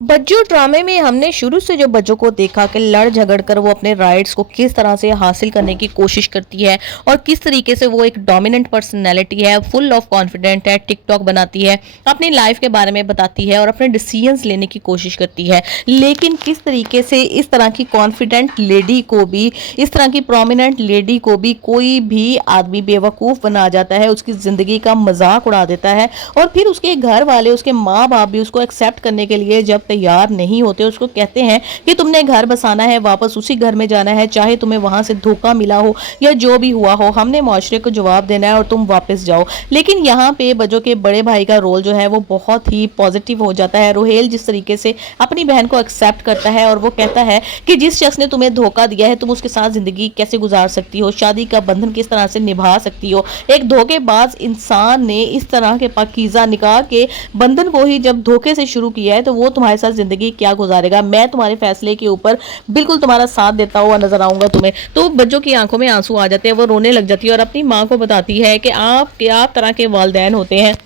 बज्जो ड्रामे में हमने शुरू से जो बज्जो को देखा कि लड़ झगड़ कर वो अपने राइट्स को किस तरह से हासिल करने की कोशिश करती है और किस तरीके से वो एक डोमिनेंट पर्सनैलिटी है, फुल ऑफ कॉन्फिडेंट है, टिकटॉक बनाती है, अपनी लाइफ के बारे में बताती है और अपने डिसीजंस लेने की कोशिश करती है। लेकिन किस तरीके से इस तरह की कॉन्फिडेंट लेडी को भी, इस तरह की प्रोमिनेंट लेडी को भी कोई भी आदमी बेवकूफ़ बना जाता है, उसकी ज़िंदगी का मजाक उड़ा देता है और फिर उसके घर वाले, उसके माँ बाप भी उसको एक्सेप्ट करने के लिए जब तैयार नहीं होते, उसको कहते हैं कि तुमने घर बसाना है, वापस उसी घर में जाना है, चाहे तुम्हें वहां से धोखा मिला हो या जो भी हुआ हो, हमने मुआशरे को जवाब देना है और तुम वापस जाओ। लेकिन यहाँ पे बज्जो के बड़े भाई का रोल जो है वो बहुत ही पॉजिटिव हो जाता है। रोहेल जिस तरीके से अपनी बहन को एक्सेप्ट करता है और वो कहता है कि जिस शख्स ने तुम्हें धोखा दिया है तुम उसके साथ जिंदगी कैसे गुजार सकती हो, शादी का बंधन किस तरह से निभा सकती हो। एक धोखेबाज इंसान ने इस तरह के पाकीज़ा निकाह के बंधन को ही जब धोखे से शुरू किया है तो वो तुम्हारे साथ जिंदगी क्या गुजारेगा। मैं तुम्हारे फैसले के ऊपर बिल्कुल तुम्हारा साथ देता हुआ नजर आऊंगा तुम्हें। तो बच्चों की आंखों में आंसू आ जाते हैं, वो रोने लग जाती है और अपनी माँ को बताती है कि आप तरह के वालिदैन होते हैं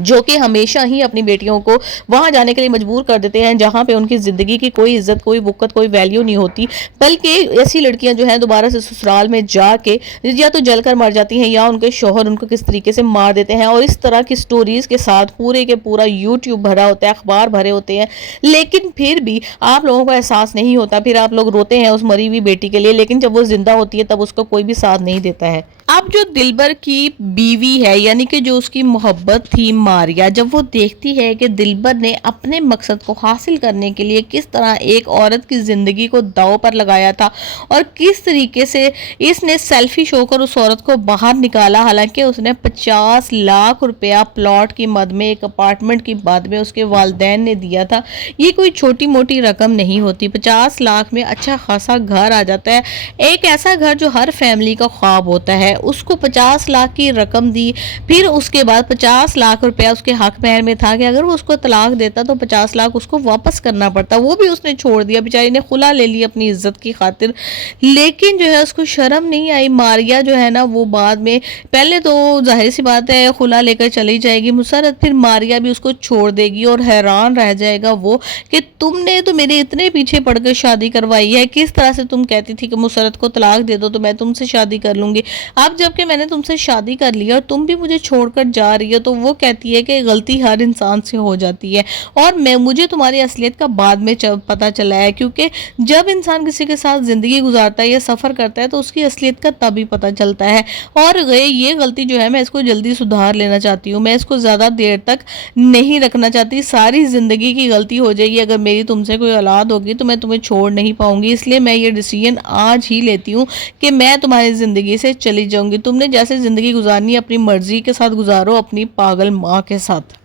जो कि हमेशा ही अपनी बेटियों को वहां जाने के लिए मजबूर कर देते हैं जहां पे उनकी ज़िंदगी की कोई इज्जत, कोई वक़्त, कोई वैल्यू नहीं होती। बल्कि ऐसी लड़कियां जो हैं दोबारा से ससुराल में जाके या तो जलकर मर जाती हैं या उनके शौहर उनको किस तरीके से मार देते हैं। और इस तरह की स्टोरीज़ के साथ पूरे के पूरा यूट्यूब भरा होता है, अखबार भरे होते हैं। लेकिन फिर भी आप लोगों को एहसास नहीं होता, फिर आप लोग रोते हैं उस मरी हुई बेटी के लिए, लेकिन जब वो ज़िंदा होती है तब उसका कोई भी साथ नहीं देता है। अब जो दिलबर की बीवी है, यानी कि जो उसकी मोहब्बत थी मारिया, जब वो देखती है कि दिलबर ने अपने मकसद को हासिल करने के लिए किस तरह एक औरत की ज़िंदगी को दांव पर लगाया था और किस तरीके से इसने सेल्फिश होकर उस औरत को बाहर निकाला, हालांकि उसने 50 लाख रुपया प्लॉट की मद में, एक अपार्टमेंट की मद में उसके वालिदैन ने दिया था। ये कोई छोटी मोटी रकम नहीं होती। 50 लाख में अच्छा खासा घर आ जाता है, एक ऐसा घर जो हर फैमिली का ख्वाब होता है। उसको 50 लाख की रकम दी, फिर उसके बाद 50 लाख रुपया उसके हक महर में था कि अगर वो उसको तलाक देता तो 50 लाख उसको वापस करना पड़ता, वो भी उसने छोड़ दिया। बेचारी ने खुला ले लिया अपनी इज्जत की खातिर। लेकिन जो है उसको शर्म नहीं आई। मारिया जो है ना वो बाद में, पहले तो जाहिर सी बात है खुला लेकर चली जाएगी मुसरत, फिर मारिया भी उसको छोड़ देगी और हैरान रह जाएगा वो कि तुमने तो मेरे इतने पीछे पड़कर शादी करवाई है, किस तरह से तुम कहती थी कि मुसरत को तलाक दे दो तो मैं तुमसे शादी कर लूंगी, अब जबकि मैंने तुमसे शादी कर लिया और तुम भी मुझे छोड़कर जा रही हो। तो वो कहती है कि गलती हर इंसान से हो जाती है और मुझे तुम्हारी असलियत का बाद में पता चला है, क्योंकि जब इंसान किसी के साथ ज़िंदगी गुजारता है या सफ़र करता है तो उसकी असलियत का तभी पता चलता है। और ये गलती जो है मैं इसको जल्दी सुधार लेना चाहती हूँ, मैं इसको ज़्यादा देर तक नहीं रखना चाहती। सारी ज़िंदगी की गलती हो जाएगी, अगर मेरी तुमसे कोई औलाद होगी तो मैं तुम्हें छोड़ नहीं पाऊंगी। इसलिए मैं ये डिसीजन आज ही लेती हूँ कि मैं तुम्हारी ज़िंदगी से चली जाऊंगी। तुमने जैसे ज़िंदगी गुजारनी है अपनी मर्जी के साथ गुजारो, अपनी पागल माँ के साथ।